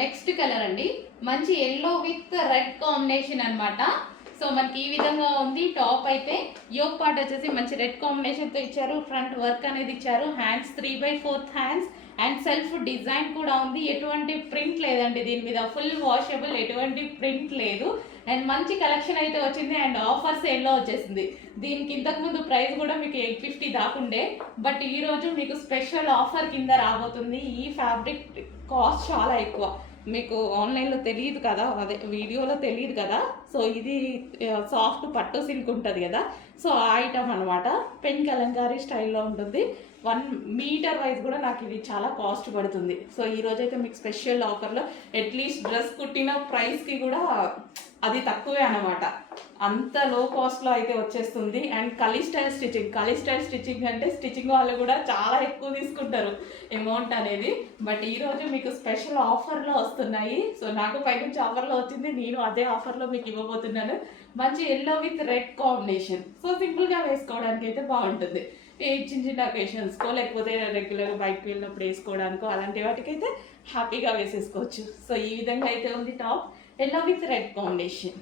Next colour అండి, మంచి yellow with red combination అన్నమాట. సో మనకి ఈ విధంగా ఉంది. టాప్ అయితే యోక్ పార్ట్ వచ్చేసి మంచి రెడ్ కాంబినేషన్తో ఇచ్చారు. ఫ్రంట్ వర్క్ అనేది ఇచ్చారు. Hands 3/4 hands and self design కూడా ఉంది. ఎటువంటి ప్రింట్ లేదండి దీని మీద, ఫుల్ వాషబుల్, ఎటువంటి ప్రింట్ లేదు. అండ్ మంచి కలెక్షన్ అయితే వచ్చింది. అండ్ ఆఫర్ సేల్లో వచ్చేసింది. దీనికి ఇంతకుముందు ప్రైస్ కూడా మీకు 850 దాకుండే, బట్ ఈరోజు మీకు స్పెషల్ ఆఫర్ కింద రాబోతుంది. ఈ ఫ్యాబ్రిక్ కాస్ట్ చాలా ఎక్కువ, మీకు ఆన్లైన్లో తెలియదు కదా, అదే వీడియోలో తెలియదు కదా. సో ఇది సాఫ్ట్ పట్టు సిల్క్ ఉంటుంది కదా, సో ఆ ఐటమ్ అనమాట. పెన్ కలంకారీ స్టైల్లో ఉంటుంది. 1 మీటర్ వైజ్ కూడా నాకు ఇది చాలా కాస్ట్ పడుతుంది. సో ఈరోజైతే మీకు స్పెషల్ ఆఫర్లో అట్లీస్ట్ డ్రెస్ కుట్టిన ప్రైస్కి కూడా అది తక్కువే అనమాట. అంత లో కాస్ట్లో అయితే వచ్చేస్తుంది. అండ్ కలీ స్టైల్ స్టిచ్చింగ్ అంటే స్టిచ్చింగ్ వాళ్ళు కూడా చాలా ఎక్కువ తీసుకుంటారు అమౌంట్ అనేది. బట్ ఈరోజు మీకు స్పెషల్ ఆఫర్లో వస్తున్నాయి. సో నాకు పైనుంచి ఆఫర్లో వచ్చింది, నేను అదే ఆఫర్లో మీకు ఇవ్వబోతున్నాను. మంచి yellow with red combination. So సింపుల్గా వేసుకోవడానికి అయితే బాగుంటుంది. చిన్న చిన్న అకేషన్స్కో లేకపోతే రెగ్యులర్గా బయటకు వెళ్ళినప్పుడు వేసుకోవడానికో అలాంటి వాటికైతే హ్యాపీగా వేసేసుకోవచ్చు. సో ఈ విధంగా అయితే ఉంది top, yellow with red combination.